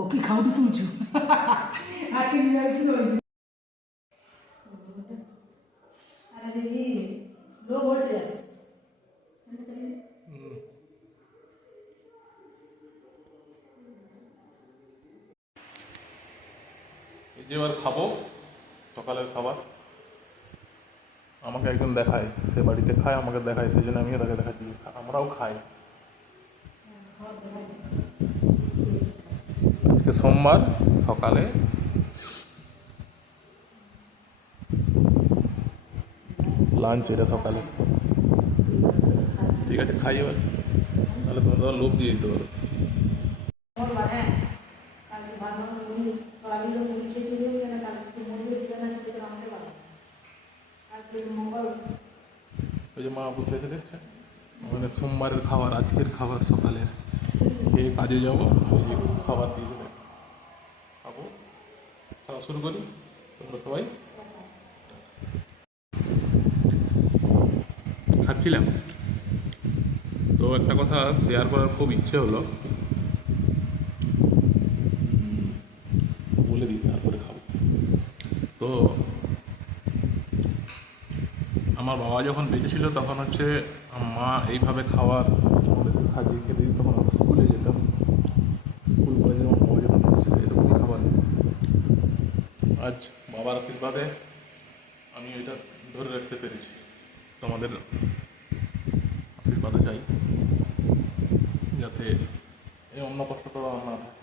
ওকে খাওয়াটি তুলছো আজকে নিয়ে আসছিল আরে লো ভোল্টেজ এই যে এবার খাবো সকালের খাবার। আমাকে একজন দেখায়, সে বাড়িতে খায়, আমাকে দেখায়, সেই জন্য আমিও তাকে দেখাচ্ছি, আমরাও খাই। আজকে সোমবার সকালে লাঞ্চ, এটা সকালে। ঠিক আছে, খাই এবার, তাহলে তোমরা লোভ দিয়ে দিতে পারো। ওই যে মা বসে আছে দেখছেন, আমাদের সোমবারের খাবার, আজকের খাবার সকালের, খেয়ে কাজে যাবো। ওই যে খাবার দিয়ে দেবে, খাবো, খাওয়া শুরু করি। তোমরা সবাই খাচ্ছিলাম তো একটা কথা শেয়ার করার খুব ইচ্ছে হলো, বলে দিই তারপরে খাবো। তো আমার বাবা যখন বেঁচে ছিল তখন হচ্ছে মা এইভাবে খাবার আমাদেরকে সাজিয়ে খেতে দিত। তখন আমরা স্কুলে যেতাম, স্কুল কলেজে আমার বাবা যখন বেঁচে ছিল এরকমই খাবার দিত। আজ বাবার আশীর্বাদে আমি এটা ধরে রাখতে পেরেছি। তোমাদের আশীর্বাদে চাই যাতে এই অন্য কষ্ট করা না থাকে।